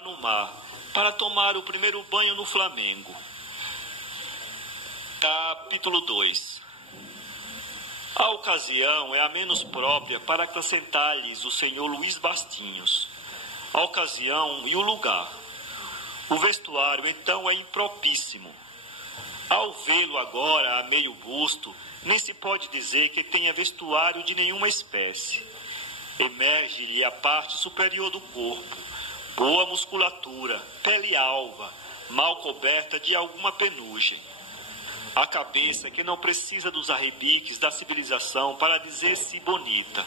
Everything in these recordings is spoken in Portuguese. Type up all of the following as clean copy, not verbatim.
no mar para tomar o primeiro banho no Flamengo. Capítulo 2. A ocasião é a menos própria para acrescentar-lhes o senhor Luís Bastinhos. A ocasião e o lugar. O vestuário, então, é impropíssimo. Ao vê-lo agora a meio busto, nem se pode dizer que tenha vestuário de nenhuma espécie. Emerge-lhe a parte superior do corpo, boa musculatura, pele alva, mal coberta de alguma penugem. A cabeça que não precisa dos arrebiques da civilização para dizer-se bonita.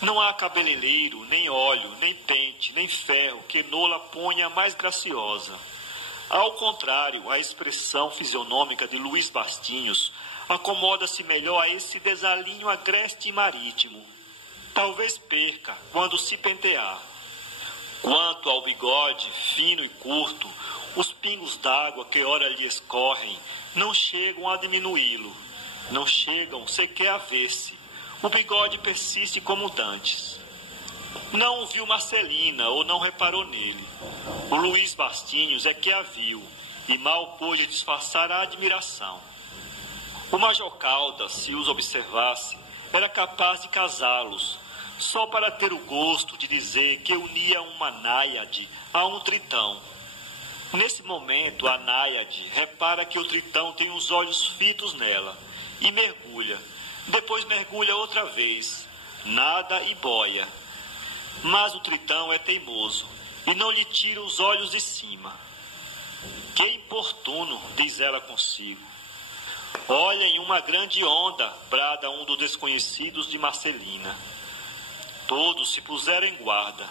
Não há cabeleireiro, nem óleo, nem pente, nem ferro que nola ponha mais graciosa. Ao contrário, a expressão fisionômica de Luís Bastinhos acomoda-se melhor a esse desalinho agreste e marítimo. Talvez perca quando se pentear. Quanto ao bigode, fino e curto, os pingos d'água que ora lhe escorrem não chegam a diminuí-lo, não chegam sequer a ver-se. O bigode persiste como dantes. Não viu Marcelina ou não reparou nele. O Luís Bastinhos é que a viu e mal pôde disfarçar a admiração. O Major Caldas, se os observasse, era capaz de casá-los, só para ter o gosto de dizer que unia uma náiade a um tritão. Nesse momento, a náiade repara que o tritão tem os olhos fitos nela e mergulha. Depois mergulha outra vez, nada e boia. Mas o tritão é teimoso e não lhe tira os olhos de cima. Que importuno, diz ela consigo. Olhem uma grande onda, brada um dos desconhecidos de Marcelina. Todos se puseram em guarda.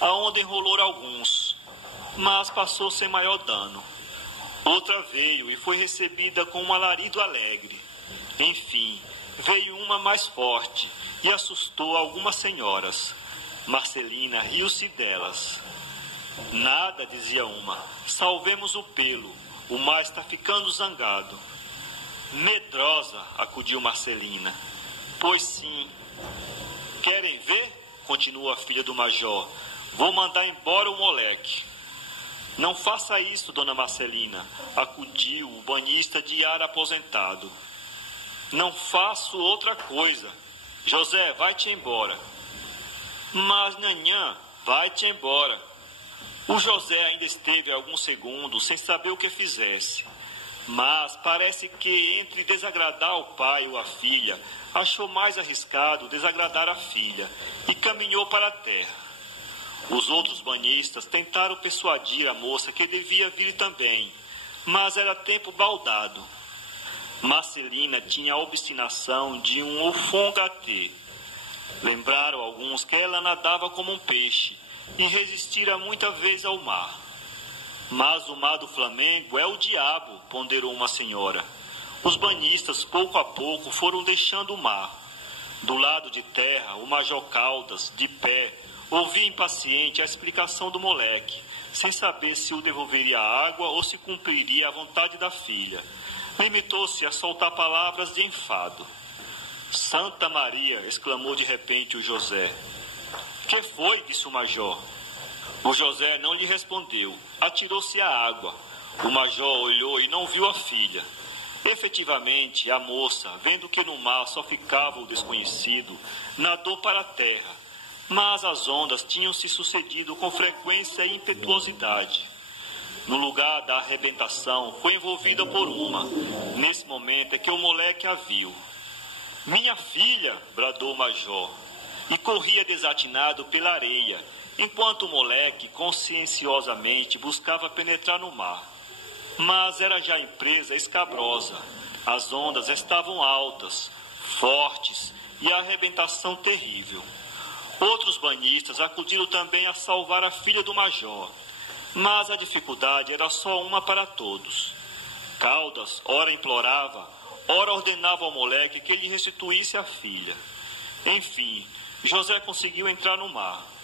A onda enrolou alguns, mas passou sem maior dano. Outra veio e foi recebida com um alarido alegre. Enfim, veio uma mais forte e assustou algumas senhoras. Marcelina riu-se delas. Nada, dizia uma, salvemos o pelo, o mar está ficando zangado. Medrosa, acudiu Marcelina. Pois sim. Querem ver? Continua a filha do major. Vou mandar embora o moleque. Não faça isso, dona Marcelina, acudiu o banhista de ar aposentado. Não faço outra coisa. José, vai-te embora. Mas, nhanhã, vai-te embora. O José ainda esteve alguns segundos sem saber o que fizesse. Mas parece que entre desagradar o pai ou a filha, achou mais arriscado desagradar a filha e caminhou para a terra. Os outros banhistas tentaram persuadir a moça que devia vir também, mas era tempo baldado. Marcelina tinha a obstinação de um alfongatê. Lembraram alguns que ela nadava como um peixe e resistira muita vez ao mar. Mas o mar do Flamengo é o diabo, ponderou uma senhora. Os banhistas, pouco a pouco, foram deixando o mar. Do lado de terra, o Major Caldas, de pé, ouvia impaciente a explicação do moleque, sem saber se o devolveria a água ou se cumpriria a vontade da filha. Limitou-se a soltar palavras de enfado. Santa Maria! Exclamou de repente o José. Que foi? Disse o Major. O José não lhe respondeu. Atirou-se à água. O Major olhou e não viu a filha. Efetivamente, a moça, vendo que no mar só ficava o desconhecido, nadou para a terra. Mas as ondas tinham se sucedido com frequência e impetuosidade. No lugar da arrebentação, foi envolvida por uma. Nesse momento é que o moleque a viu. Minha filha! Bradou o Major. E corria desatinado pela areia, enquanto o moleque conscienciosamente buscava penetrar no mar. Mas era já empresa escabrosa. As ondas estavam altas, fortes e a arrebentação terrível. Outros banhistas acudiram também a salvar a filha do major, mas a dificuldade era só uma para todos. Caldas ora implorava, ora ordenava ao moleque que lhe restituísse a filha. Enfim, José conseguiu entrar no mar.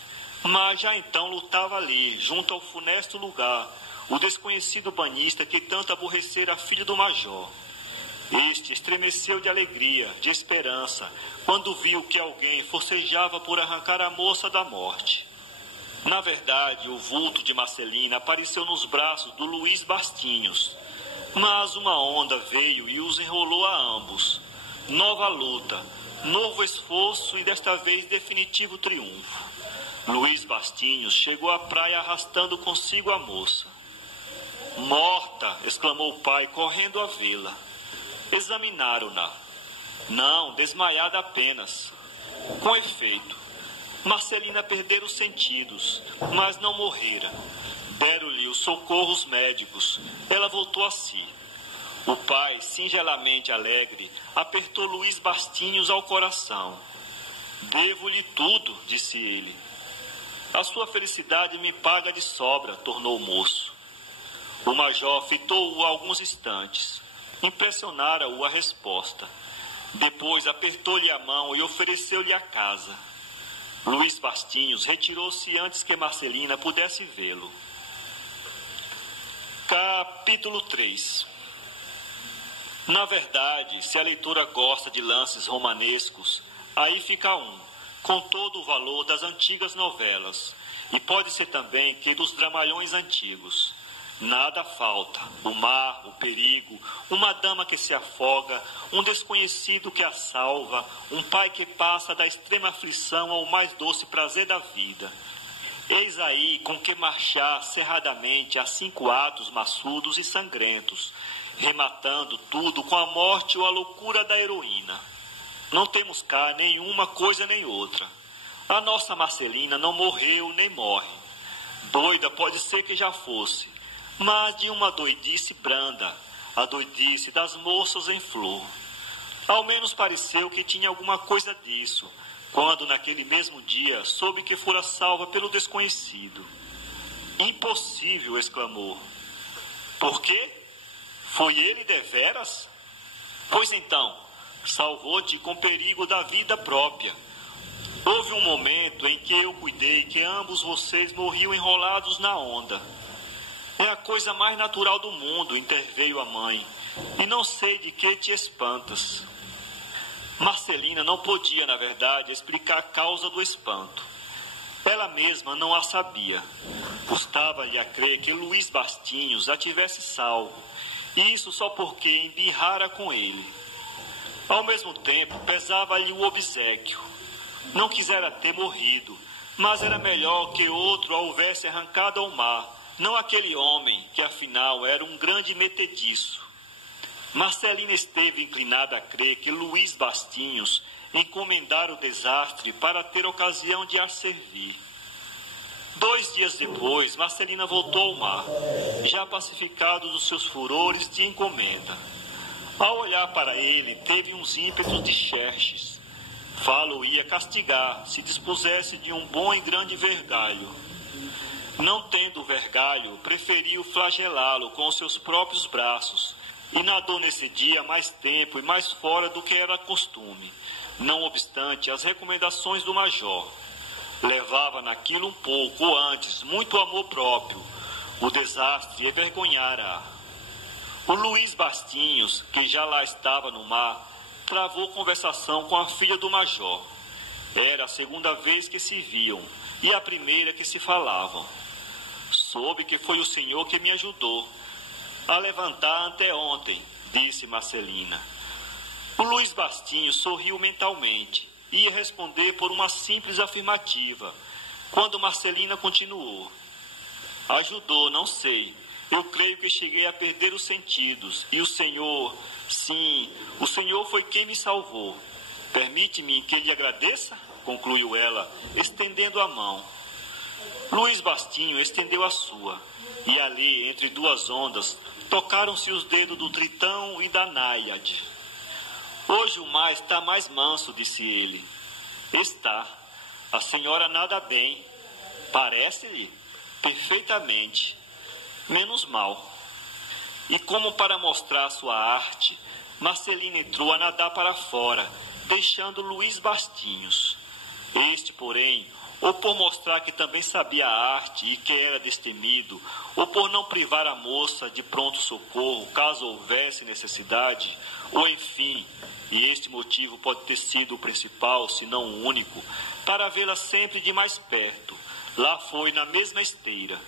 Mas já então lutava ali, junto ao funesto lugar, o desconhecido banhista que tanto aborrecera a filha do major. Este estremeceu de alegria, de esperança, quando viu que alguém forcejava por arrancar a moça da morte. Na verdade, o vulto de Marcelina apareceu nos braços do Luiz Bastinhos, mas uma onda veio e os enrolou a ambos. Nova luta, novo esforço e desta vez definitivo triunfo. Luiz Bastinhos chegou à praia arrastando consigo a moça. "Morta!" exclamou o pai, correndo a vê-la. Examinaram-na. Não, desmaiada apenas. Com efeito, Marcelina perdera os sentidos, mas não morrera. Deram-lhe os socorros médicos. Ela voltou a si. O pai, singelamente alegre, apertou Luiz Bastinhos ao coração. "Devo-lhe tudo", disse ele. "A sua felicidade me paga de sobra", tornou o moço. O major fitou-o alguns instantes. Impressionara-o a resposta. Depois apertou-lhe a mão e ofereceu-lhe a casa. Luiz Bastinhos retirou-se antes que Marcelina pudesse vê-lo. Capítulo 3. Na verdade, se a leitora gosta de lances romanescos, aí fica um, com todo o valor das antigas novelas, e pode ser também que dos dramalhões antigos. Nada falta: o mar, o perigo, uma dama que se afoga, um desconhecido que a salva, um pai que passa da extrema aflição ao mais doce prazer da vida. Eis aí com que marchar cerradamente a 5 atos maçudos e sangrentos, rematando tudo com a morte ou a loucura da heroína. Não temos cá nenhuma coisa nem outra. A nossa Marcelina não morreu nem morre. Doida pode ser que já fosse, mas de uma doidice branda, a doidice das moças em flor. Ao menos pareceu que tinha alguma coisa disso, quando naquele mesmo dia soube que fora salva pelo desconhecido. "Impossível!" exclamou. "Por quê? Foi ele deveras?" "Pois então, salvou-te com perigo da vida própria. Houve um momento em que eu cuidei que ambos vocês morriam enrolados na onda." "É a coisa mais natural do mundo", interveio a mãe, "e não sei de que te espantas." Marcelina não podia, na verdade, explicar a causa do espanto. Ela mesma não a sabia. Custava-lhe a crer que Luiz Bastinhos a tivesse salvo, e isso só porque embirrara com ele. Ao mesmo tempo, pesava-lhe o obséquio. Não quisera ter morrido, mas era melhor que outro a houvesse arrancado ao mar, não aquele homem, que afinal era um grande metediço. Marcelina esteve inclinada a crer que Luiz Bastinhos encomendara o desastre para ter ocasião de a servir. 2 dias depois, Marcelina voltou ao mar, já pacificado dos seus furores de encomenda. Ao olhar para ele, teve uns ímpetos de Xerxes. Fá-lo ia castigar, se dispusesse de um bom e grande vergalho. Não tendo vergalho, preferiu flagelá-lo com os seus próprios braços, e nadou nesse dia mais tempo e mais fora do que era costume, não obstante as recomendações do major. Levava naquilo um pouco, ou antes, muito amor próprio. O desastre envergonhara-a. O Luiz Bastinhos, que já lá estava no mar, travou conversação com a filha do major. Era a 2ª vez que se viam, e a primeira que se falavam. "Soube que foi o senhor que me ajudou a levantar anteontem", disse Marcelina. O Luiz Bastinhos sorriu mentalmente e ia responder por uma simples afirmativa, quando Marcelina continuou: "Ajudou, não sei. Eu creio que cheguei a perder os sentidos, e o senhor, sim, o senhor foi quem me salvou. Permite-me que lhe agradeça?" concluiu ela, estendendo a mão. Luiz Bastinho estendeu a sua, e ali, entre 2 ondas, tocaram-se os dedos do Tritão e da Náiade. "Hoje o mar está mais manso", disse ele. "Está. A senhora nada bem. Parece-lhe?" "Perfeitamente. Menos mal." E como para mostrar sua arte, Marcelina entrou a nadar para fora, deixando Luiz Bastinhos. Este, porém, ou por mostrar que também sabia a arte e que era destemido, ou por não privar a moça de pronto socorro, caso houvesse necessidade, ou enfim, e este motivo pode ter sido o principal, se não o único, para vê-la sempre de mais perto, Lá foi na mesma esteira.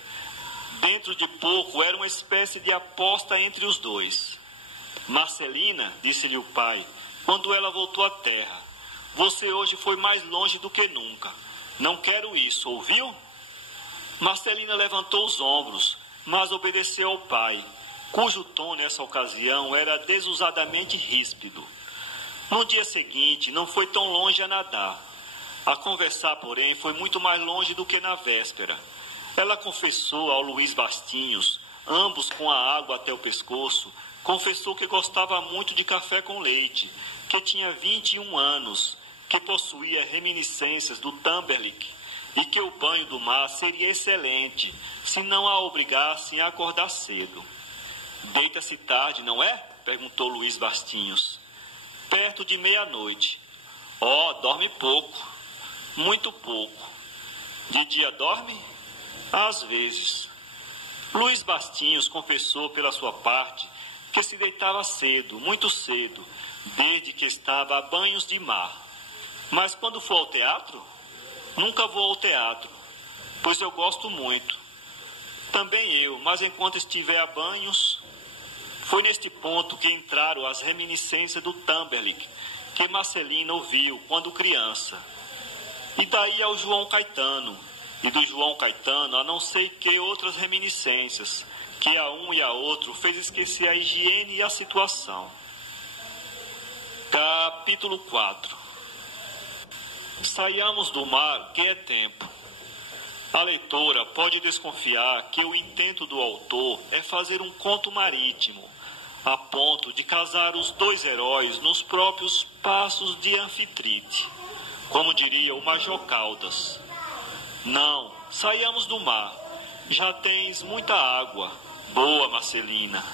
Dentro de pouco era uma espécie de aposta entre os dois. Marcelina, disse-lhe o pai, quando ela voltou à terra, você hoje foi mais longe do que nunca. Não quero isso, ouviu? Marcelina levantou os ombros, mas obedeceu ao pai, cujo tom nessa ocasião era desusadamente ríspido. No dia seguinte, não foi tão longe a nadar. A conversar, porém, foi muito mais longe do que na véspera. Ela confessou ao Luís Bastinhos, ambos com a água até o pescoço, confessou que gostava muito de café com leite, que tinha 21 anos, que possuía reminiscências do Tamberlik e que o banho do mar seria excelente, se não a obrigassem a acordar cedo. Deita-se tarde, não é? Perguntou Luís Bastinhos. Perto de meia-noite. Oh, dorme pouco. Muito pouco. De dia dorme? Às vezes. Luís Bastinhos confessou pela sua parte que se deitava cedo, muito cedo, desde que estava a banhos de mar. Mas quando for ao teatro? Nunca vou ao teatro, pois eu gosto muito. Também eu, mas enquanto estiver a banhos... Foi neste ponto que entraram as reminiscências do Tamberlik, que Marcelina ouviu quando criança. E daí ao João Caetano, e do João Caetano a não sei que outras reminiscências, que a um e a outro fez esquecer a higiene e a situação. Capítulo 4. Saiamos do mar, que é tempo. A leitora pode desconfiar que o intento do autor é fazer um conto marítimo, a ponto de casar os dois heróis nos próprios passos de Anfitrite, como diria o Major Caldas. Não, saiamos do mar. Já tens muita água. Boa, Marcelina.